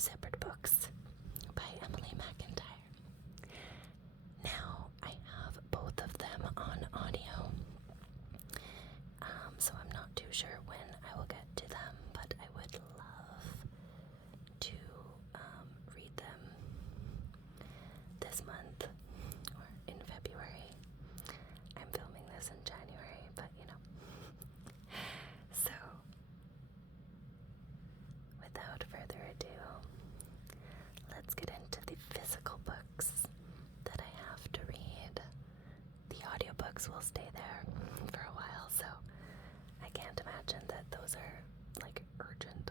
Separate Books by Emily McIntyre. Now, I have both of them on audio, so I'm not too sure when I will get to them, but I would love to read them this month or in February. I'm filming this in January, but So, without further ado, let's get into the physical books that I have to read. The audiobooks will stay there for a while, so I can't imagine that those are like urgent,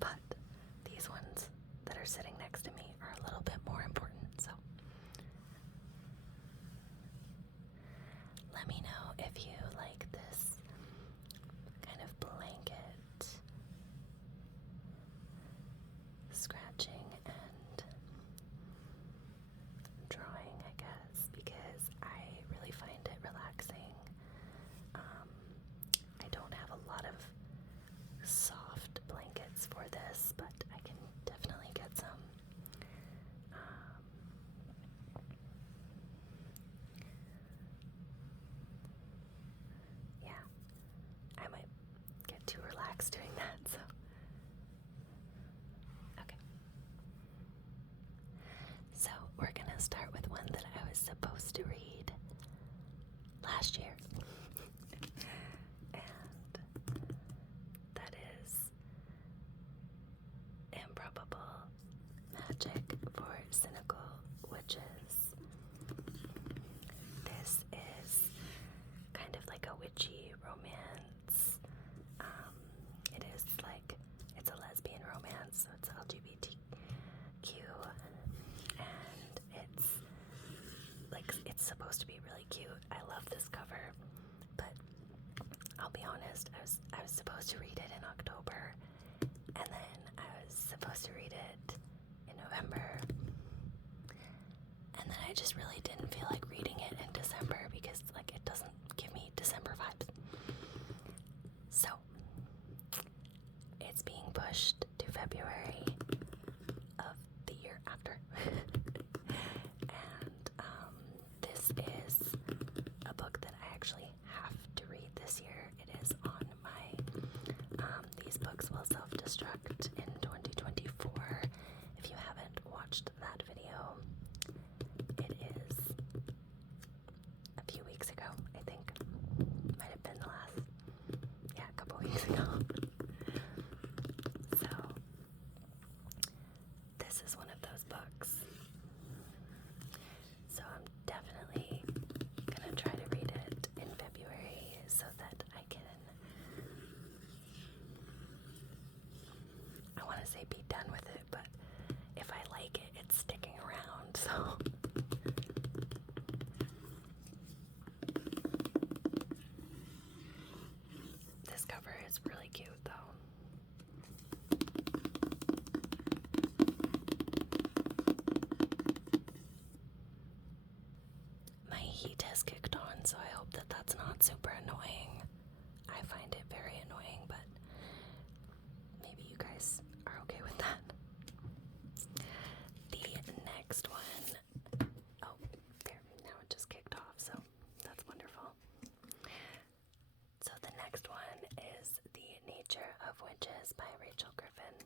but these ones that are sitting next to me are a little bit more important, so let me know if you like this kind of blanket scratching and drawing, I guess, because I really find it relaxing. I don't have a lot of soft blankets for this, but I can definitely get some. Yeah, I might get too relaxed doing that, so. Okay. So, we're gonna start with one that I was supposed to read last year. And that is Improbable Magic for Cynical Witches. This is kind of like a witchy romance. It's a lesbian romance, so it's LGBTQ, and it's supposed to be really cute. I love this cover, but I'll be honest, I was supposed to read it in October, and then I was supposed to read it in November, and then I just really didn't feel like reading it in December because it doesn't give me December vibes. So it's being pushed to February of the year after. And this is a book that I actually have to read this year. It is on my These Books Will Self-Destruct in 2024. If you haven't watched that video, it is a few weeks ago, I think. Might have been a couple weeks ago. So, this is one of those books. So I'm definitely gonna try to read it in February so that I want to say be done with it, but if I like it, it's sticking around, so. This cover is really cute, though. My heat has kicked on, so I hope that that's not super annoying. I find it very annoying, but maybe you guys are okay with that. The next one, oh, there, now it just kicked off, so that's wonderful. So the next one is The Nature of Witches by Rachel Griffin.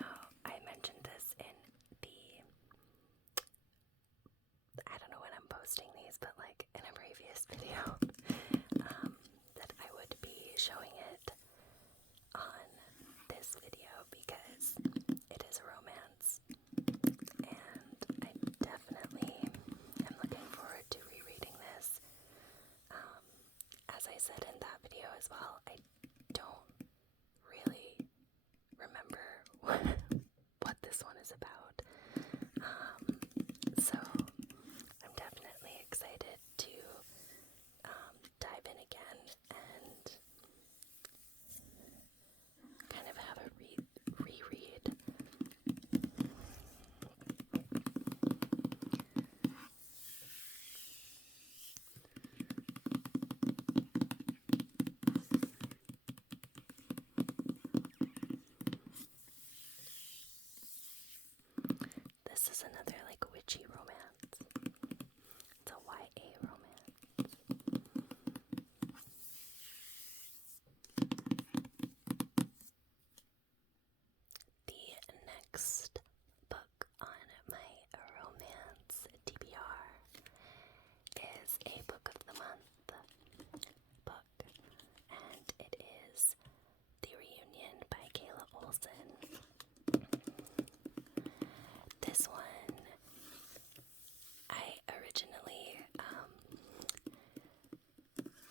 Now, I mentioned this in I don't know when I'm posting these, but in a previous video. is another like witchy romance. It's a YA romance. The next book on my romance TBR is a book of the month book, and it is The Reunion by Kayla Olson. This one, I originally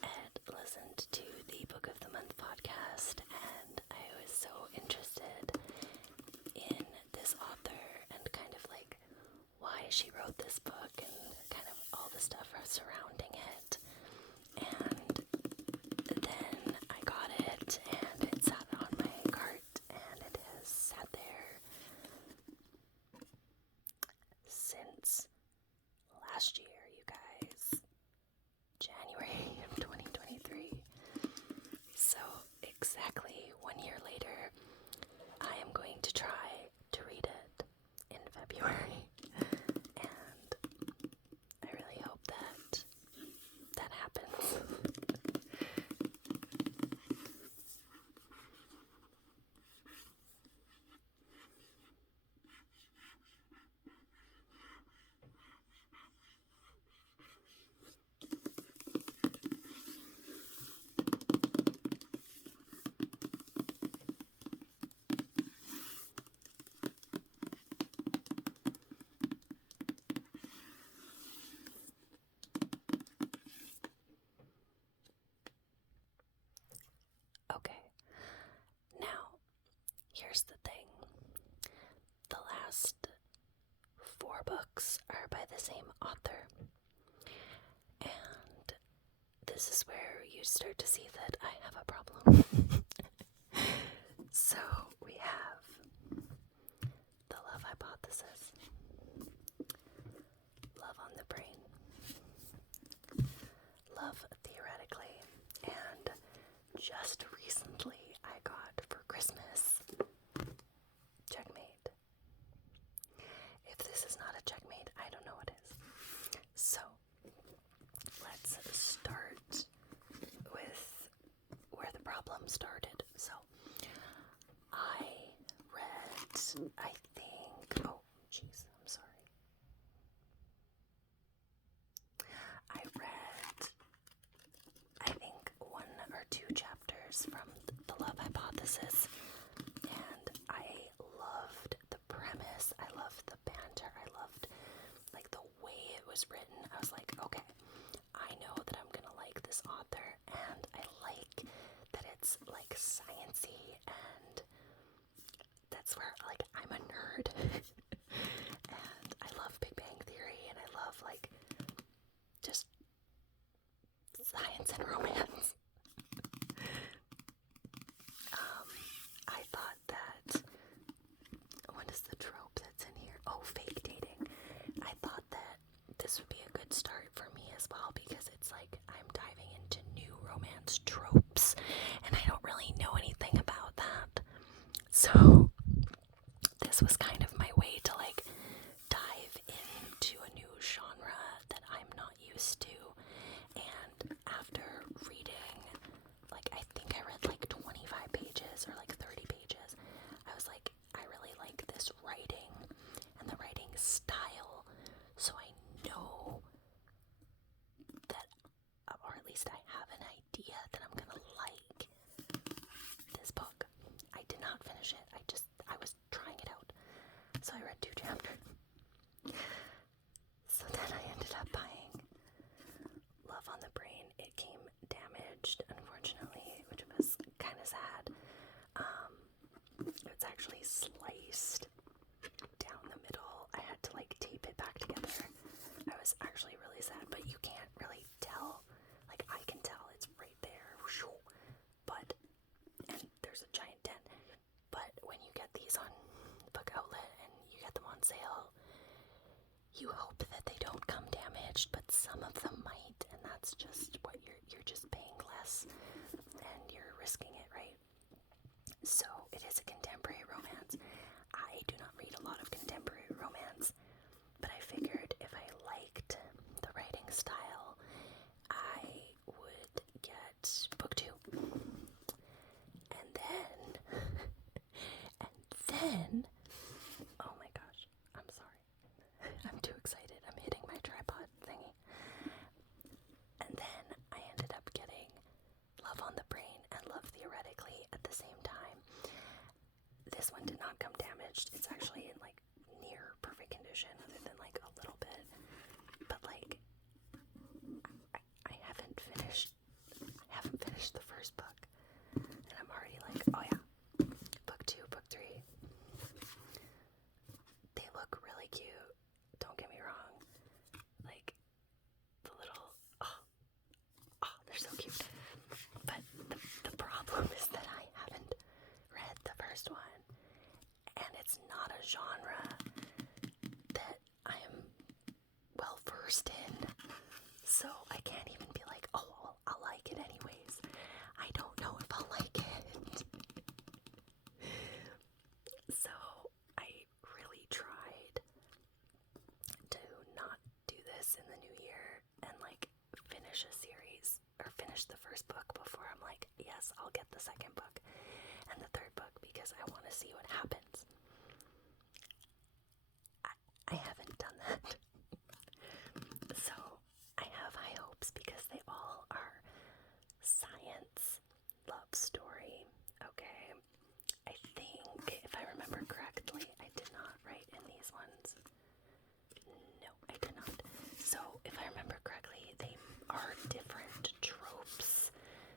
had listened to the Book of the Month podcast, and I was so interested in this author and kind of like why she wrote this book and kind of all the stuff surrounding it. And then I got it, and it sat on my cart, and it has sat there since last year, you guys. January of 2023. So exactly 1 year later, I am going to try to read it in February, and I really hope that that happens. Okay, now here's the thing. The last 4 books are by the same author, and this is where you start to see that I have a problem. So we have The Love Hypothesis, Love on the Brain, Love Theoretically, and just recently I got for Christmas Checkmate. If this is not a checkmate, I don't know what is. So let's start with where the problem started. So I read, I think, oh jeez, I'm sorry. I read, I think, 1 or 2 chapters from The Love Hypothesis, and I loved the premise, I loved the banter, I loved like the way it was written. I was like, okay, I know that I'm gonna like this author, and I like that it's like sciencey, and that's where like I'm a nerd. And I love Big Bang Theory, and I love like just science and romance. I thought that, what is the trope that's in here? Oh, fake dating. I thought that this would be a good start for me as well, because it's like I'm diving into new romance tropes, and I don't really know anything about that. So this was kind of my way to like dive into a new genre that I'm not used to. And after reading, like, I think I read like 25 pages or like 30 pages, I was like, I really like this writing and the writing style, so I know that, or at least I have an idea that I'm gonna like this book. I did not finish it. I was trying it out. So I read 2 chapters. So then I ended up buying Love on the Brain. It came damaged, unfortunately, which was kind of sad. It's actually sliced down the middle. I had to like tape it back together. I was actually really sad, but you can't really tell. Like, I can tell it's right there. But, and there's a giant dent. But when you get these on Book Outlet and you get them on sale, you hope that they don't come damaged, but some of them might, and that's just what you're just paying less, and you're risking it, right? So it is a contemporary romance. I do not read a lot of contemporary romance, style, I would get book 2. And then, oh my gosh, I'm sorry. I'm too excited. I'm hitting my tripod thingy. And then I ended up getting Love on the Brain and Love Theoretically at the same time. This one did not come damaged. It's actually in like near perfect condition, other than like a little bit. But like, I haven't finished the first book, and I'm already like, oh yeah, book 2, book 3. They look really cute. Don't get me wrong. Like the little, they're so cute. But the problem is that I haven't read the first one, and it's not a genre that I am well versed in, so I can't even be like, oh, well, I'll like it anyways. I don't know if I'll like it. So I really tried to not do this in the new year and like finish a series or finish the first book before I'm like, yes, I'll get the second book and the third book, because I want to see what happens. I haven't done that. So I have high hopes because they all are science love story. Okay. I think, if I remember correctly, I did not write in these ones. No, I did not. So if I remember correctly, they are different tropes.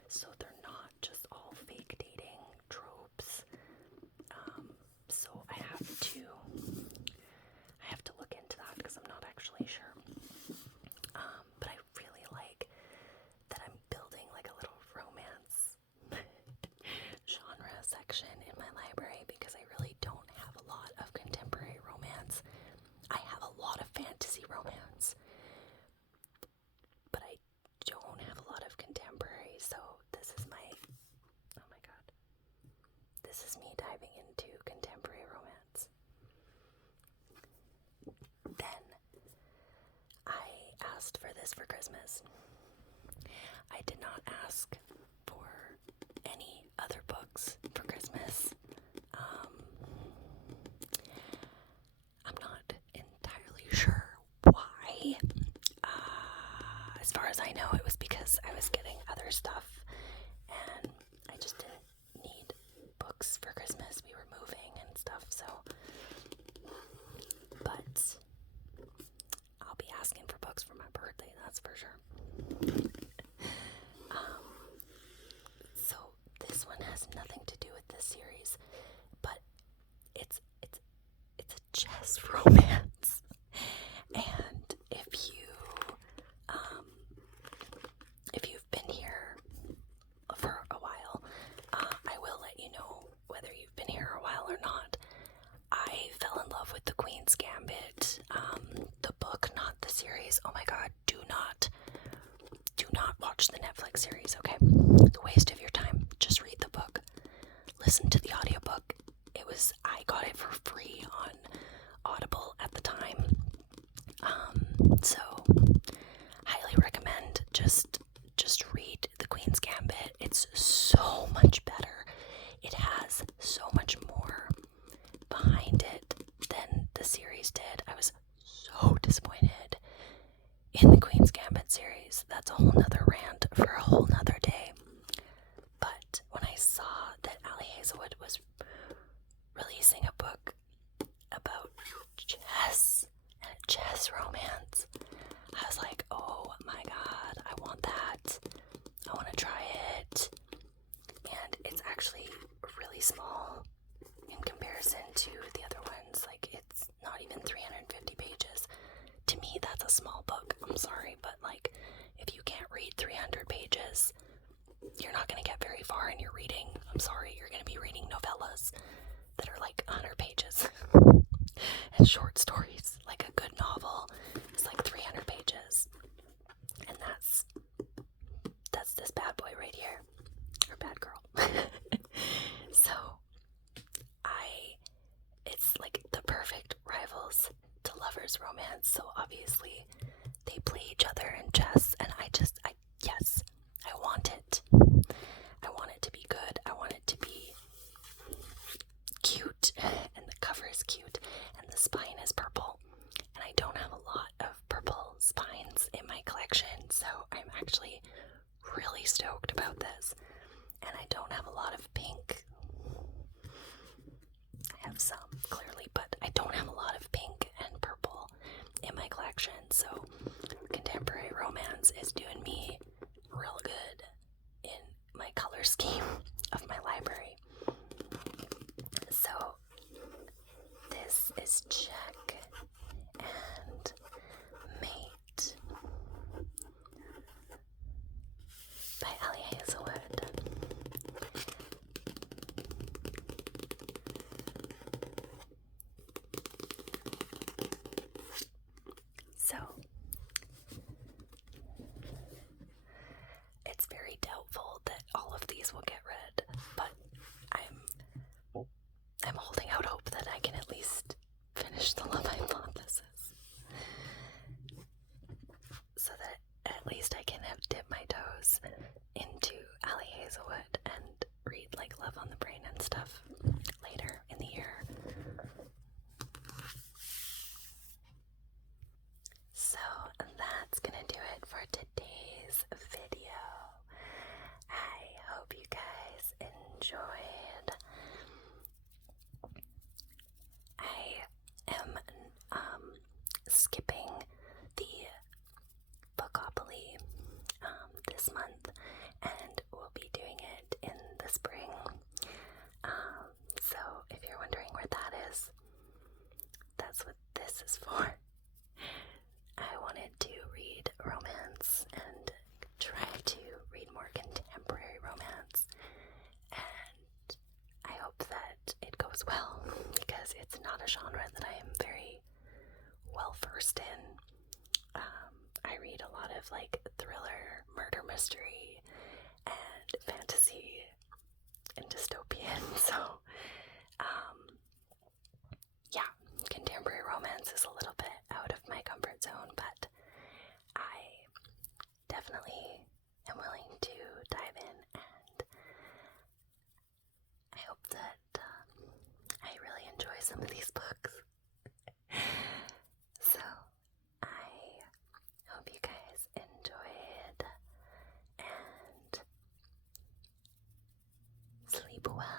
So they're not just all fake dating tropes. So I have to look into that because I'm not actually sure. But I really like that I'm building like a little romance genre section in my library, because I really don't have a lot of contemporary romance. I have a lot of fantasy romance, but I don't have a lot of contemporary, so this is oh my god, this is me diving into contemporary romance. Then I asked for this for Christmas. I did not ask for any other books for Christmas. I'm not entirely sure why. As far as I know, it was because I was getting other stuff and I just didn't need books for Christmas. We were moving and stuff, so. But I'll be asking for books for my birthday, that's for sure. So this one has nothing to do with this series, but it's a chess romance. And if you've been here for a while, I will let you know whether you've been here a while or not. I fell in love with The Queen's Gambit, the book, not the series. Oh my god, do not watch the Netflix series, okay? The waste of your time. Just read the book. Listen to the audiobook. I got it for free on Audible at the time. So highly recommend just read The Queen's Gambit. It's so much better. It has so much more behind it than the series did. I was so disappointed in the Queen's Gambit series. That's a whole nother rant for a whole nother day. But when I saw that Ali Hazelwood was releasing a book about chess and a chess romance, I was like, oh my god, I want that. I want to try it. And it's actually really small in comparison to the other ones. Like, it's not even 350 pages. To me, that's a small book. I'm sorry, but like, if you can't read 300 pages, you're not going to get very far in your reading. I'm sorry, you're going to be reading novellas that are like 100 pages. And short stories, like a good novel, is like 300 pages. And that's this bad boy right here. Or bad girl. So, it's like the perfect rivals to lovers romance. So obviously, they play each other in is Check and Mate by Allie Hazelwood. So, it's very doubtful that all of these will get read, but I'm holding out hope that I can at least finish the Love Hypothesis, so that at least I can have dipped my toes into Allie Hazelwood and read like Love on the Brain and stuff later in the year. So that's gonna do it for today's video. I hope you guys enjoyed. I am skipping the Bookopoly this month, and we'll be doing it in the spring. So if you're wondering where that is, that's what this is for. I wanted to read romance and try to read more contemporary romance, and I hope that it goes well, because it's not a genre that I am very well versed in. I read a lot of like thriller, murder mystery, and fantasy and dystopian, so yeah, contemporary romance is a little bit out of my comfort zone, but I definitely am willing to dive in, and I hope that I really enjoy some of these books. So I hope you guys enjoyed, and sleep well.